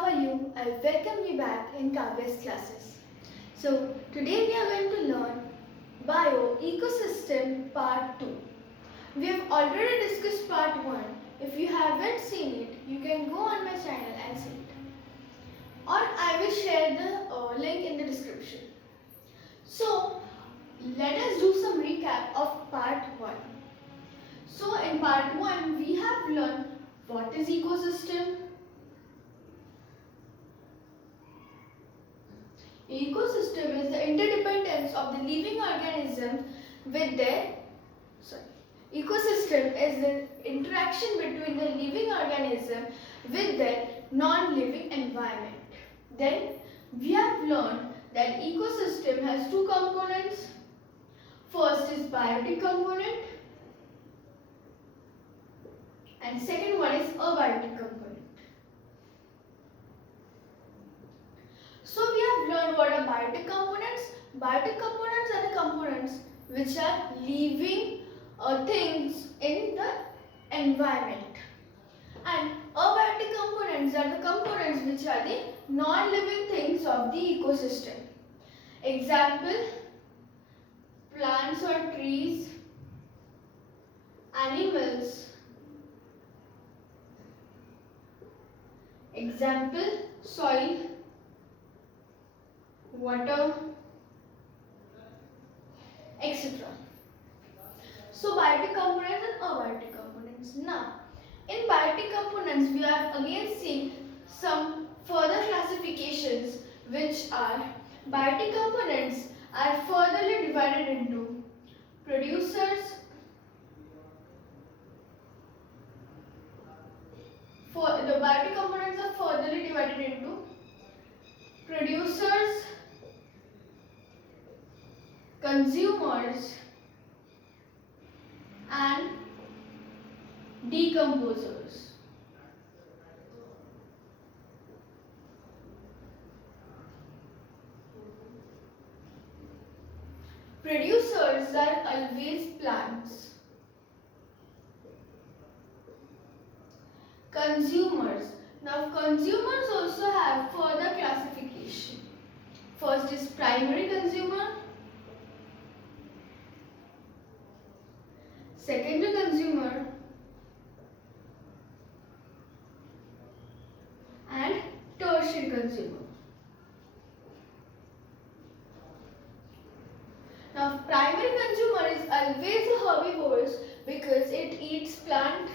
how are you? I welcome you back in Kavya's classes. So, today we are going to learn Bio Ecosystem Part 2. We have already discussed Part 1. If you haven't seen it, you can go on my channel and see it. Or I will share the link in the description. So, let us do some recap of Part 1. So, in Part 1, we have learned what is ecosystem. Ecosystem is the interdependence of the living organism with their Ecosystem is the interaction between the living organism with their non-living environment. Then we have learned that ecosystem has two components. First is biotic component and second one is abiotic component. So we have learned what are biotic components. Biotic components are the components which are living things in the environment. And abiotic components are the components which are the non-living things of the ecosystem. Example, plants or trees, animals. Example, soil, water, etc. So biotic components and abiotic components. Now, in biotic components, we are again seeing some further classifications, which are biotic components are furtherly divided into producers, the biotic components are furtherly divided into producers, consumers, and decomposers. Producers are always plants. Consumers. Now consumers also have further classification. First is primary consumer, secondary consumer, and tertiary consumer. Now primary consumer is always a herbivores because it eats plant.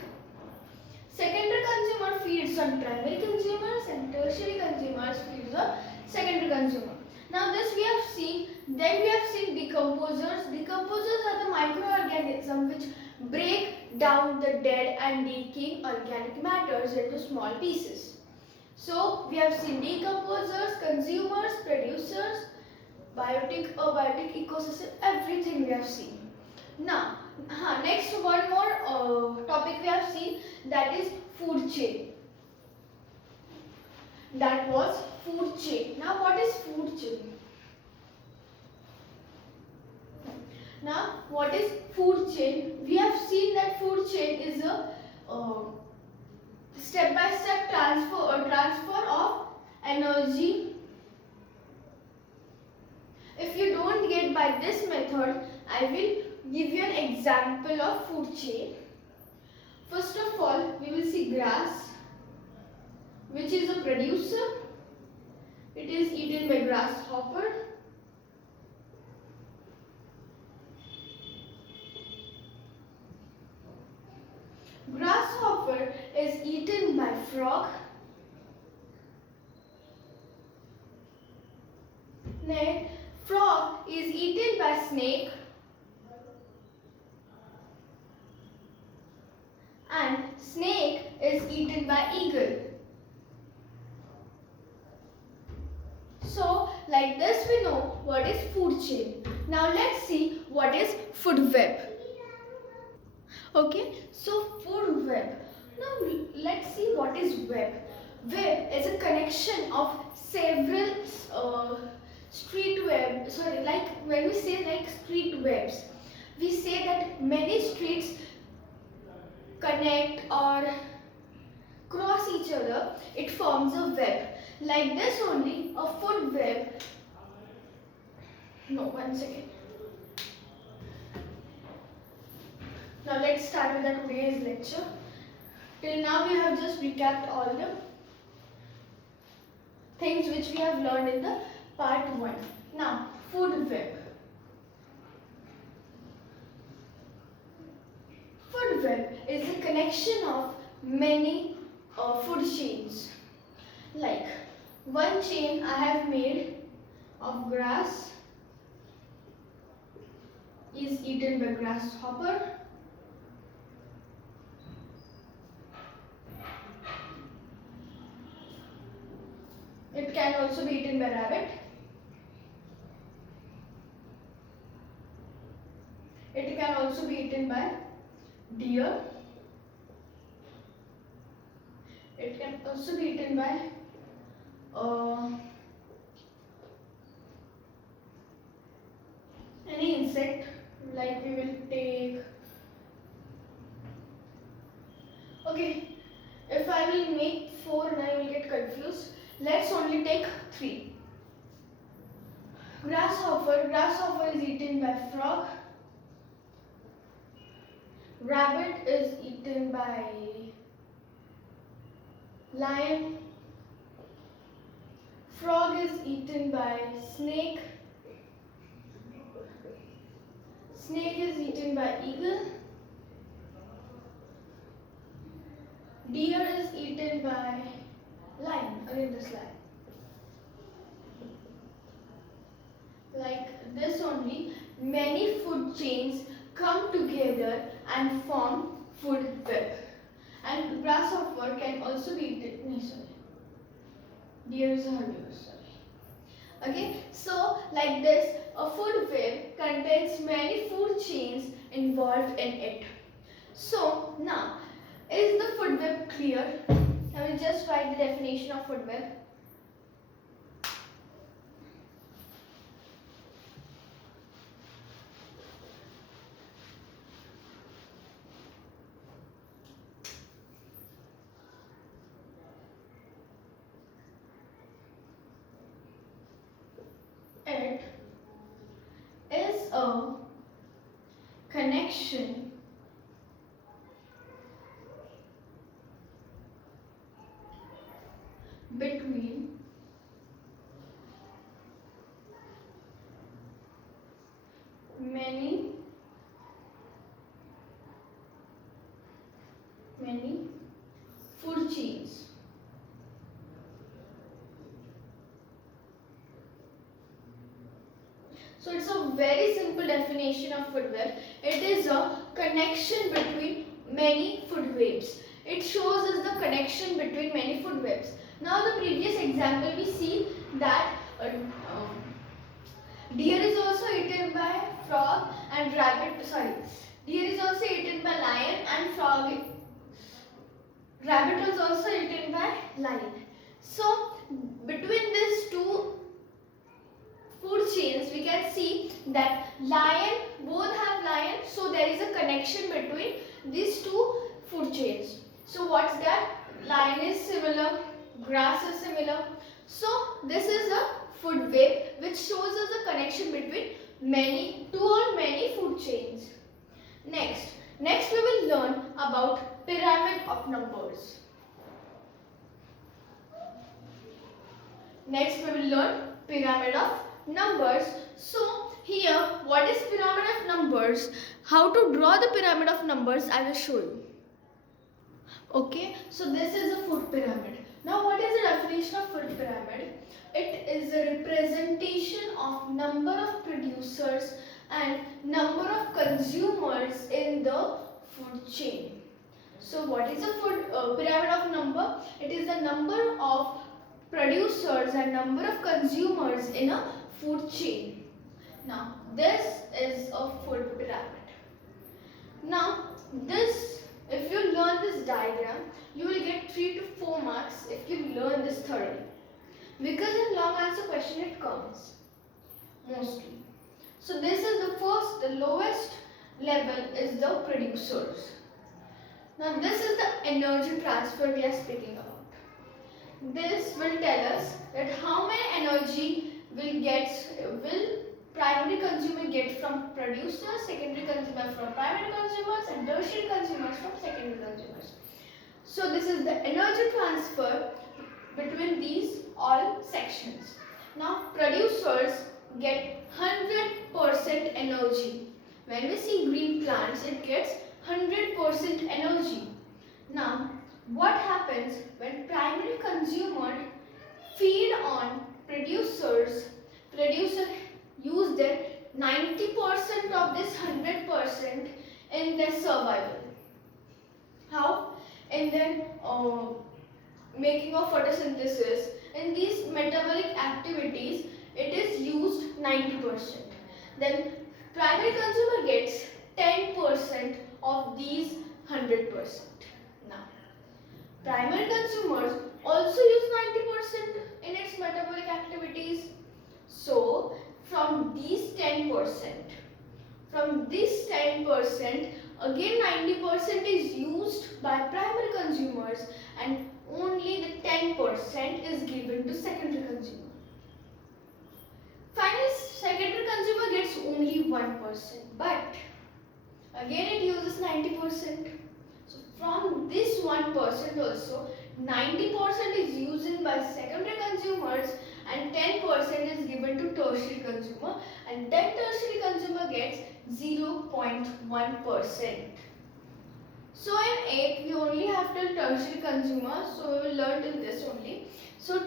Secondary consumer feeds on primary consumers and tertiary consumers feeds on secondary consumer. Now this we have seen. Then we have seen decomposers. Decomposers are the microorganisms which break down the dead and decaying organic matters into small pieces. So we have seen decomposers, consumers, producers, biotic, abiotic, ecosystem, everything we have seen. Now, next one more topic we have seen, that is food chain. That was food chain. Now what is food chain? Now what is food chain? We have seen that food chain is a step-by-step transfer of energy. If you don't get by this method, I will give you an example of food chain. First of all, we will see grass, which is a producer. It is eaten by grasshopper. Grasshopper is eaten by frog. Then frog is eaten by snake. And snake is eaten by eagle. So, like this we know what is food chain. Now let's see what is food web. Okay, so food web. Now let's see what is web. Web is a connection of several street web. Like when we say like street webs, we say that many streets connect or cross each other, it forms a web. Like this only, a food web. No, one second. Now let's start with our today's lecture. Till now we have just recapped all the things which we have learned in the part 1. Now, food web. Food web is a connection of many food chains. Like one chain I have made of grass is eaten by grasshopper. It can also be eaten by rabbit. It can also be eaten by deer. It can also be eaten by any insect, like we will take. Okay, if I will make 4, then I will get confused. Let's only take 3. Grasshopper. Grasshopper is eaten by frog. Rabbit is eaten by lion. Frog is eaten by snake. Snake is eaten by eagle. Deer is eaten by lion. Again this lion. Like this only, many food chains come together and form food web. And grasshopper can also be eaten. No, sorry. Deer is a herbivore. Sorry. Okay, so like this, a food web contains many food chains involved in it. So now, is the food web clear? I will just write the definition of food web. It is a connection between many food chains. So it's a very simple definition of food web. It is a connection between many food webs. It shows us the connection between many food webs. Now the previous example we see that deer is also eaten by frog and rabbit. Deer is also eaten by lion and frog. Rabbit was also eaten by lion. So between these two food chains, we can see that both have lion, so there is a connection between these two food chains. So what's that? Lion is similar, grass is similar. So this is a food web which shows us the connection between two or many food chains. Next we will learn about pyramid of numbers. Next we will learn pyramid of numbers. So here, what is pyramid of numbers? How to draw the pyramid of numbers, I will show you. Okay, so this is a food pyramid. Now what is the definition of food pyramid? It is a representation of number of producers and number of consumers in the food chain. So what is a food pyramid of number? It is the number of producers and number of consumers in a food chain. Now this is a food pyramid. Now if you learn this diagram, you will get 3 to 4 marks if you learn this thoroughly. Because in long answer question it comes mostly. So this is the lowest level is the producers. Now this is the energy transfer we are speaking about. this will tell us that how many energy will primary consumer get from producers, secondary consumer from primary consumers, and tertiary consumers from secondary consumers. So this is the energy transfer between these all sections. Now producers get 100% energy. When we see green plants, it gets 100% energy. Now what happens when primary consumer feed on producers? Producer use their 90% of this 100% in their survival. How? In their making of photosynthesis. In these metabolic activities, it is used 90%. Then primary consumer gets 10% of these 100%. Now, primary consumers also use 90% in its metabolic activities. So, from this 10%, again 90% is used by primary consumers and only the 10% is given to secondary consumer. Finally, secondary consumer gets only 1%, but again it uses 90%. So from this 1% also, 90% is used by secondary consumers and 10% is given to tertiary consumer, and then tertiary consumer gets 0.1%. So in 8 we only have till tertiary consumer, so we will learn till this only. So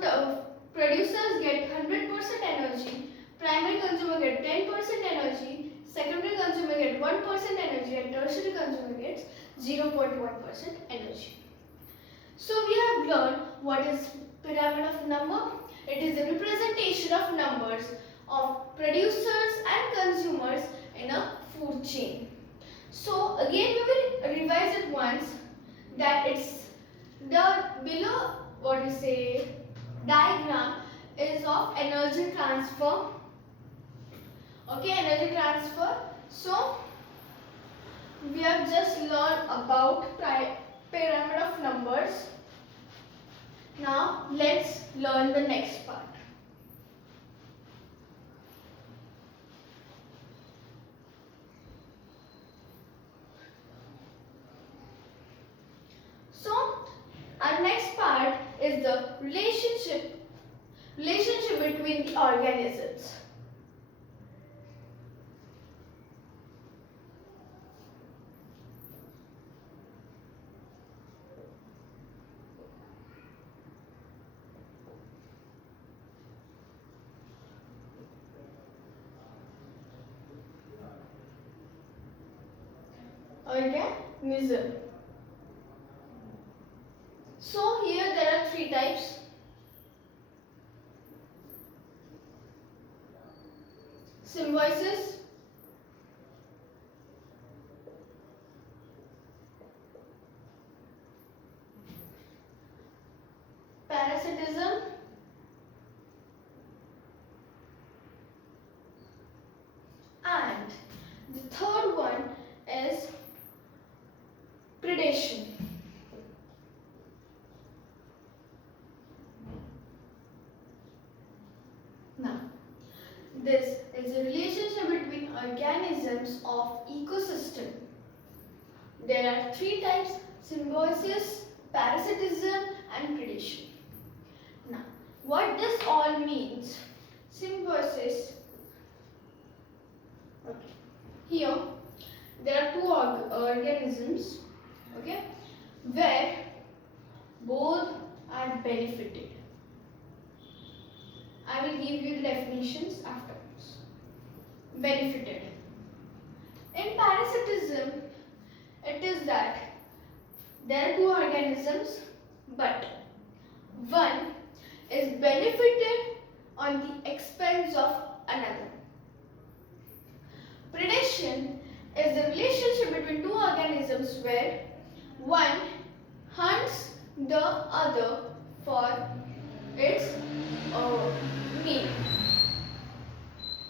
producers get 100% energy, primary consumer get 10% energy, secondary consumer get 1% energy, and tertiary consumer gets 0.1% energy. So we have learned what is pyramid of number. It is the representation of numbers of producers and consumers in a food chain. So again we will revise it once, that it's the below diagram is of energy transfer. Okay, energy transfer. So we have just learned about pyramid of numbers. Now let's learn the next part. So our next part is the relationship between the organisms. Organism. So here there are 3 types. Symbiosis, parasitism, and the third one is predation. Now, this is a relationship between organisms of ecosystem. There are 3 types: symbiosis, parasitism, and predation. Now, what this all means? Symbiosis. Okay. Here, there are 2 organisms. Okay, where both are benefited. I will give you the definitions afterwards. Benefited. In parasitism, it is that there are 2 organisms, but one is benefited on the expense of another. Predation is the relationship between 2 organisms where one hunts the other for its meal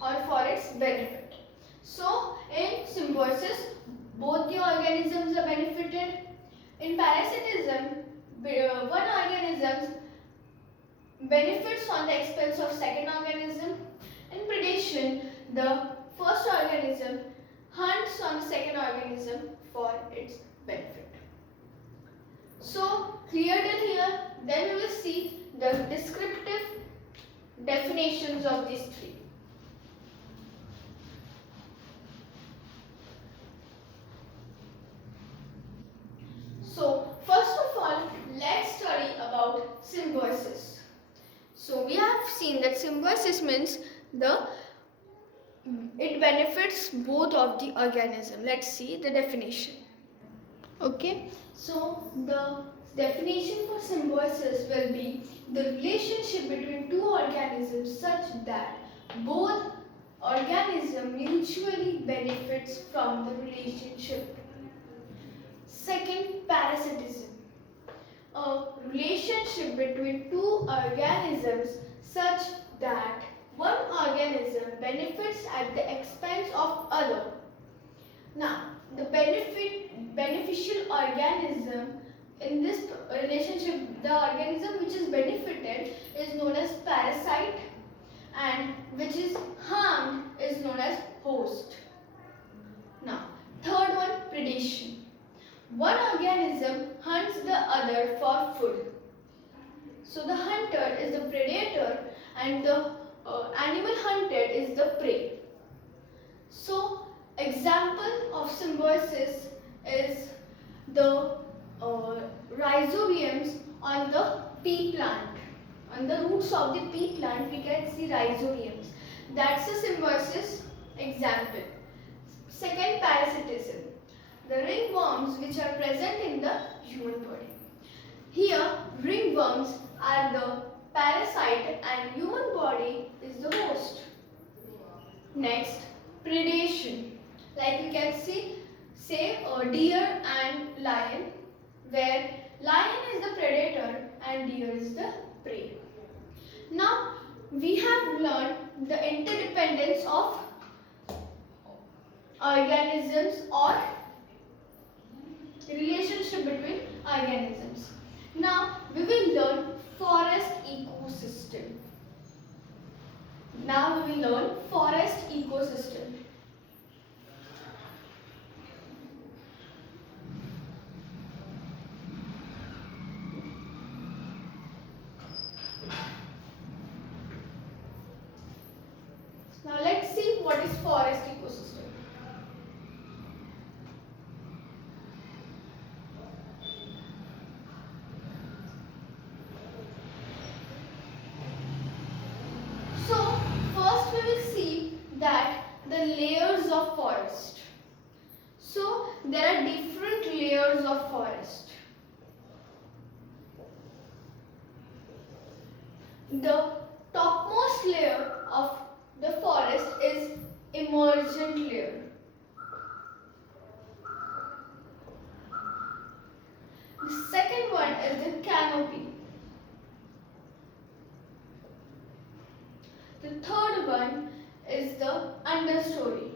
or for its benefit. So in symbiosis, both the organisms are benefited. In parasitism, one organism benefits on the expense of second organism. In predation, the first organism hunts on the second organism for its benefit. So clear till here. Then we will see the descriptive definitions of these three. So first of all, let's study about symbiosis. So we have seen that symbiosis means it benefits both of the organism. Let's see the definition. Okay, so the definition for symbiosis will be the relationship between two organisms such that both organism mutually benefits from the relationship. Second, parasitism. A relationship between two organisms such that one organism benefits at the expense of other. Now, the beneficial organism in this relationship, the organism which is benefited is known as parasite, and which is harmed is known as host. Now, third one, predation. One organism hunts the other for food. So the hunter is the predator and the animal hunted is the prey. So example of symbiosis is the rhizobiums on the pea plant. On the roots of the pea plant we can see rhizobiums. That's a symbiosis example. Second, parasitism. The ringworms which are present in the human body. Here, ringworms are the parasite and human body is the host. Next, predation. Like we can see, say deer and lion, where lion is the predator and deer is the prey. Now, we have learned the interdependence of organisms or relationship between organisms. Now we will learn forest ecosystem. Now we will learn forest ecosystem. Now let's see what is forest ecosystem. The layers of forest. So there are different layers of forest. The topmost layer of the forest is emergent layer. The second one is the canopy. The third one is the understory.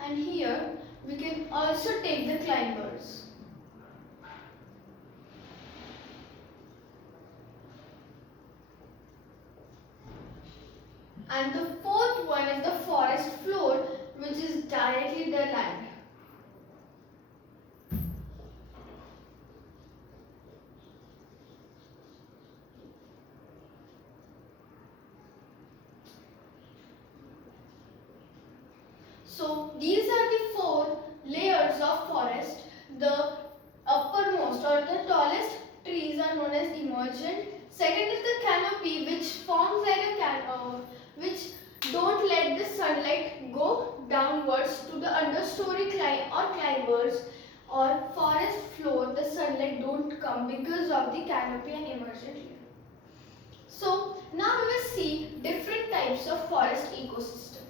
And here we can also take the climbers. And the fourth one is the forest floor, which is directly the land. So these are the four layers of forest. The uppermost or the tallest trees are known as emergent. Second is the canopy, which forms like a which don't let the sunlight go downwards to the understory climbers, or forest floor. The sunlight don't come because of the canopy and emergent layer. So now we will see different types of forest ecosystem.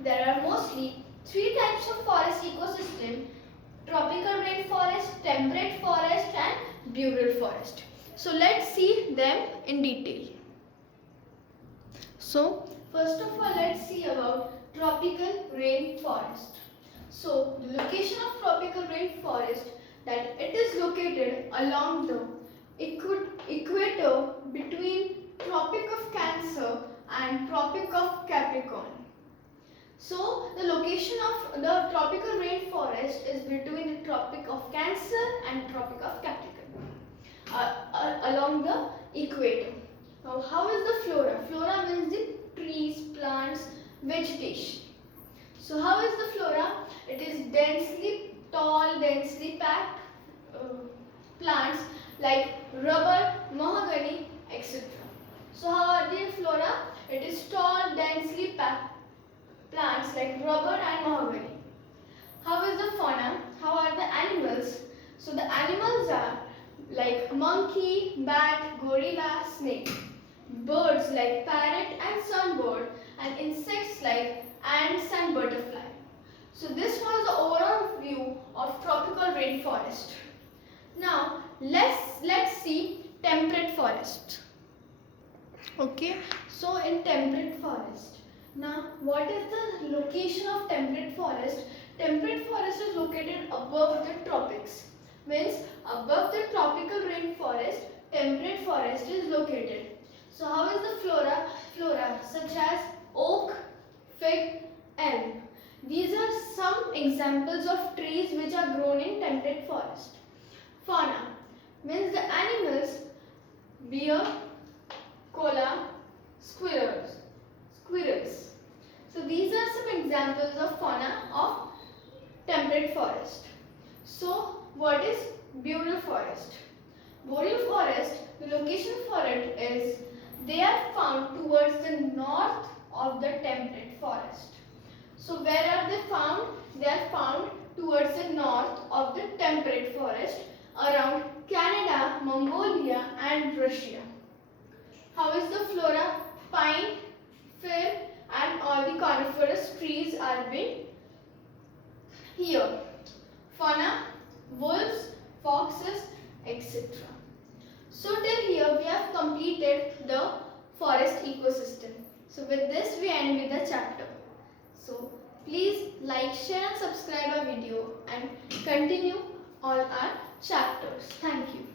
There are mostly three types of forest ecosystem: tropical rainforest, temperate forest and boreal forest. So let's see them in detail. So first of all, let's see about tropical rainforest. So the location of tropical rainforest that it is located along the equator between Tropic of Cancer and Tropic of Capricorn. So the location of the tropical rainforest is between the Tropic of Cancer and Tropic of Capricorn, along the equator. Now, how is the flora? Flora means the trees, plants, vegetation. So how is the flora? It is densely tall, densely packed plants like rubber, mahogany, etc. So how are the flora? It is tall, densely packed plants like rubber and mahogany. How is the fauna? How are the animals? So the animals are like monkey, bat, gorilla, snake. Birds like parrot and sunbird, and insects like ants and butterfly. So this was the overall view of tropical rainforest. Now let's see temperate forest. Okay, so in temperate forest. Now what is the location of temperate forest? Temperate forest is located above the tropics. Means above the tropical rainforest, temperate forest is located. So how is the flora? Flora such as oak, fig, elm. These are some examples of trees which are grown in temperate forest. Fauna means the animals, bear, koala, squirrels. So these are some examples of fauna of temperate forest. So what is boreal forest? Boreal forest, the location for it is, they are found towards the north of the temperate forest. So where are they found? They are found towards the north of the temperate forest around Canada, Mongolia and Russia. How is the flora? Pine, fir and all the coniferous trees are been here. Fauna, wolves, foxes, etc. So till here we have completed the forest ecosystem. So with this we end with the chapter. So please like, share and subscribe our video and continue all our chapters. Thank you.